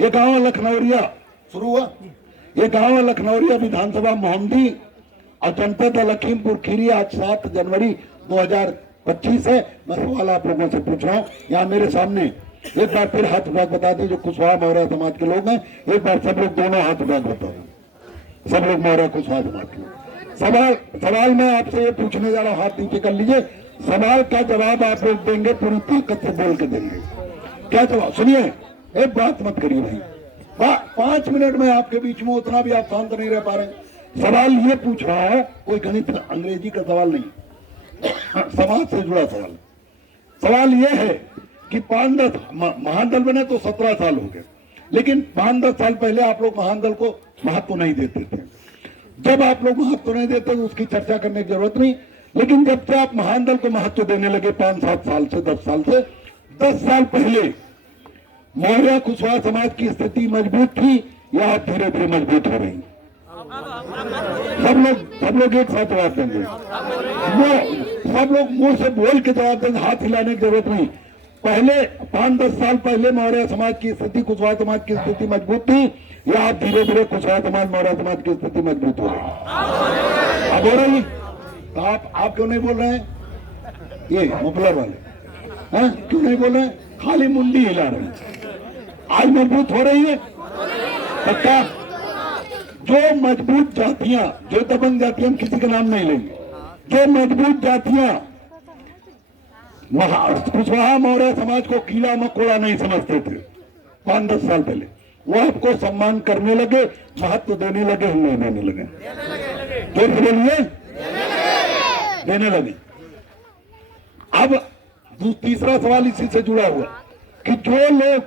ये गांव लखनौरिया शुरू हुआ, ये गांव लखनौरिया विधानसभा मोहम्मदी और जनपद लखीमपुर खीरी। आज 7 जनवरी 2025 है। मैं सवाल आप लोगों से पूछ रहा हूँ यहाँ मेरे सामने, एक बार फिर हाथ उठा बता दें जो कुशवाहा मौर्य समाज के लोग हैं, एक बार सब लोग दोनों हाथ उठा बता दें, सब लोग मौर्य कुशवाहा समाज के लोग। सवाल मैं आपसे ये पूछने जा रहा हूँ, हाथ नीचे कर लीजिए। सवाल का जवाब आप लोग देंगे, पूरी ताकत से बोल के देंगे। क्या जवाब? सुनिए, एक बात मत करिए भाई, 5 मिनट में आपके बीच में, उतना भी आप शांत नहीं रह पा रहे। सवाल ये पूछ रहा है, कोई गणित अंग्रेजी का सवाल नहीं, समाज से जुड़ा सवाल। सवाल ये है कि 5-10 महान दल बने तो 17 साल हो गए, लेकिन 5-10 साल पहले आप लोग महान दल को महत्व नहीं देते थे। जब आप लोग महत्व नहीं देते तो उसकी चर्चा करने की जरूरत नहीं, लेकिन जब से आप महान दल को महत्व देने लगे 5-7 साल से, 10 साल से, 10 साल पहले मौर्य कुशवाहा समाज की स्थिति मजबूत थी या धीरे धीरे मजबूत हो रही? सब लोग एक साथ जवाब देंगे, सब लोग मुंह से बोल के जवाब देंगे, हाथ हिलाने की जरूरत नहीं। पहले 5-10 साल पहले मौर्य समाज की स्थिति, कुशवाहा समाज की स्थिति मजबूत थी या आप धीरे धीरे कुशवाहा समाज, मौर्य समाज की स्थिति मजबूत हो रही? अब हो रही। तो आप क्यों नहीं बोल रहे हैं? ये मुफलर वाले हैं क्यों नहीं बोल रहे हैं? खाली मुंडी हिला रहे हैं। आज मजबूत हो रही है पक्का। जो मजबूत जातियां, जो दबंग जातियां, हम किसी का नाम नहीं लेंगे, जो मजबूत जातियां कुशवाहा मौर्य समाज को कीड़ा मकोड़ा नहीं समझते थे 5-10 साल पहले, वो आपको सम्मान करने लगे, महत्व देने लगे, नहीं देने लगे? तो बोलिए, देने लगे। अब तीसरा सवाल इसी से जुड़ा हुआ कि जो लोग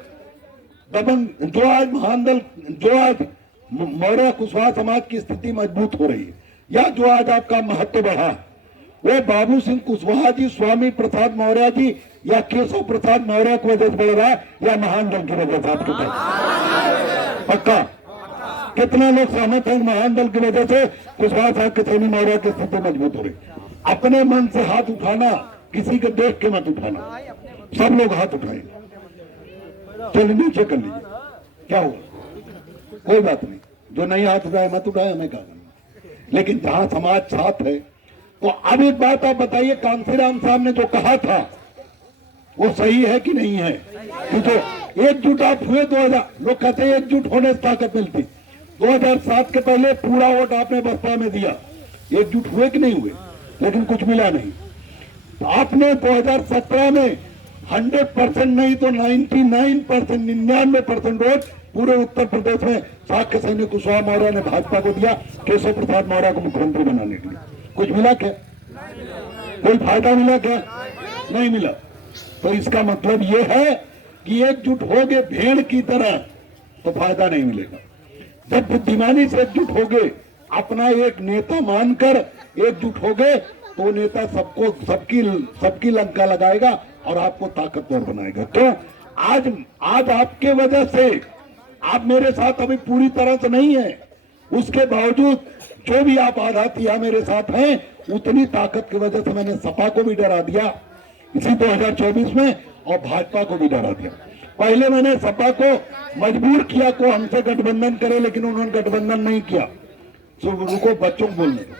दबंग, जो आज महान दल, जो आज मौर्य कुशवाहा समाज की स्थिति मजबूत हो रही है या जो आज आपका महत्व बढ़ा, वो बाबू सिंह कुशवाहा जी, स्वामी प्रसाद मौर्य जी या केशव प्रसाद मौर्य की वजह से बढ़ रहा है या महान दल की वजह से? आपके पास पक्का कितना लोग सहमत हैं महान दल की वजह से कुशवाहा साहब के सैनी मौर्य की स्थिति मजबूत हो रही? अपने मन से हाथ उठाना, किसी को देख के मत उठाना। सब लोग हाथ उठाए, चलिए नीचे कर लीजिए, क्या हुआ? कोई बात नहीं, जो नहीं हाथ उठाए मत उठाए, हमें कहा। लेकिन जहां समाज साथ है, तो अब एक बात आप बताइए, कांसीराम साहब ने जो कहा था वो सही है कि नहीं है? कि जो एकजुट आप हुए 2000, लोग कहते हैं एकजुट होने से ताकत मिलती। 2007 के पहले पूरा वोट आपने बसपा में दिया, एकजुट हुए कि नहीं हुए? लेकिन कुछ मिला नहीं। तो आपने 2017 में 100% नहीं तो 99%, 99% वोट पूरे उत्तर प्रदेश में साक्य सैनी कुशवाहा मौर्य ने भाजपा को दिया, केशव प्रसाद मौर्य को मुख्यमंत्री बनाने के लिए। कुछ मिला क्या? कोई फायदा मिला क्या? नहीं मिला। तो इसका मतलब यह है कि एकजुट हो गए भेड़ की तरह तो फायदा नहीं मिलेगा। जब बुद्धिमानी से एकजुट हो गए, अपना एक नेता मानकर एकजुट हो गए, तो नेता सबको, सबकी लंका लगाएगा और आपको ताकतवर बनाएगा। तो आज आपके वजह से, आप मेरे साथ अभी पूरी तरह से नहीं है, उसके बावजूद जो भी आप आधातिया मेरे साथ हैं, उतनी ताकत की वजह से मैंने सपा को भी डरा दिया इसी 2024 में और भाजपा को भी डरा दिया। पहले मैंने सपा को मजबूर किया को हमसे गठबंधन करे, लेकिन उन्होंने गठबंधन नहीं किया। तो रुको, बच्चों को बोलने दो।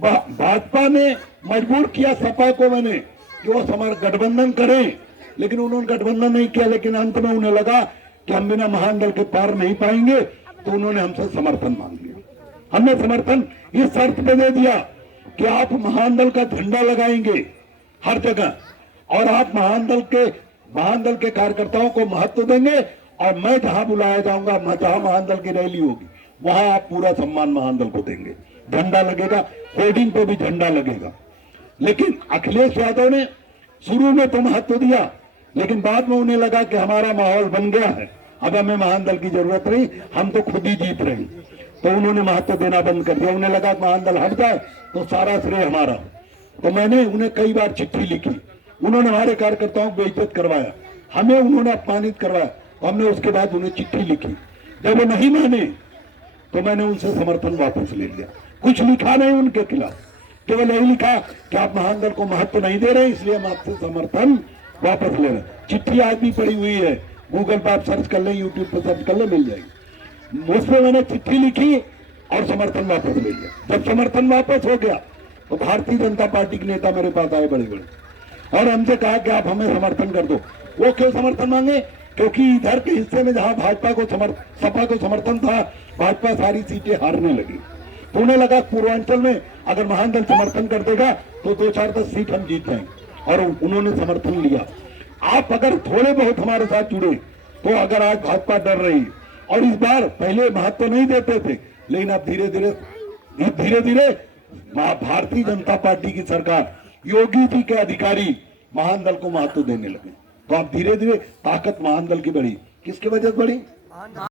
भाजपा ने मजबूर किया सपा को मैंने कि वो हमारा गठबंधन करें, लेकिन उन्होंने गठबंधन नहीं किया। लेकिन अंत में उन्हें लगा कि हम बिना महान दल के पार नहीं पाएंगे, तो उन्होंने हमसे समर्थन मांग लिया। हमने समर्थन इस शर्त पे दे दिया कि आप महान दल का झंडा लगाएंगे हर जगह, और आप महान दल के कार्यकर्ताओं को महत्व देंगे, और मैं जहां बुलाया जाऊंगा, जहां महान दल की रैली होगी, वहां आप पूरा सम्मान महान दल को देंगे। झंडा लगेगा, होर्डिंग पे भी झंडा लगेगा। लेकिन अखिलेश यादव ने शुरू में तो महत्व दिया, लेकिन बाद में उन्हें लगा कि हमारा माहौल बन गया है, अब हमें महान दल की जरूरत नहीं, हम तो खुद ही जीत रहे हैं। तो उन्होंने महत्व देना बंद कर दिया। उन्हें लगा कि महान दल हट जाए तो सारा श्रेय हमारा। तो मैंने उन्हें कई बार चिट्ठी लिखी, उन्होंने हमारे कार्यकर्ताओं को बेइज्जत करवाया, हमें उन्होंने अपमानित करवाया, तो हमने उसके बाद उन्हें चिट्ठी लिखी। जब वो नहीं माने तो मैंने उनसे समर्थन वापस ले लिया। कुछ लिखा नहीं उनके खिलाफ, केवल यही लिखा कि आप महान दल को महत्व नहीं दे रहे, इसलिए हम आपसे समर्थन वापस ले रहे। चिट्ठी आज भी पड़ी हुई है, गूगल पे आप सर्च कर लें, यूट्यूब पे सर्च कर लें, मिल जाएगी। उसमें मैंने चिट्ठी लिखी और समर्थन वापस ले लिया। जब समर्थन वापस हो गया तो भारतीय जनता पार्टी के नेता मेरे पास आए बड़े बड़े और हमसे कहा कि आप हमें समर्थन कर दो। वो क्यों समर्थन मांगे? क्योंकि इधर के हिस्से में जहां भाजपा को सपा को समर्थन था, भाजपा सारी सीटें हारने लगी। तो उन्हें लगा पूर्वांचल में अगर महान दल समर्थन कर देगा तो 2-4-10 सीट हम जीत जाएंगे और उन्होंने समर्थन लिया। आप अगर थोड़े बहुत हमारे साथ जुड़े तो अगर आज भाजपा डर रही और इस बार पहले महत्व नहीं देते थे, लेकिन अब धीरे धीरे भारतीय जनता पार्टी की सरकार, योगी जी के अधिकारी महान दल को महत्व देने लगे। तो अब धीरे धीरे ताकत महान दल की बढ़ी। किसकी वजह से बढ़ी?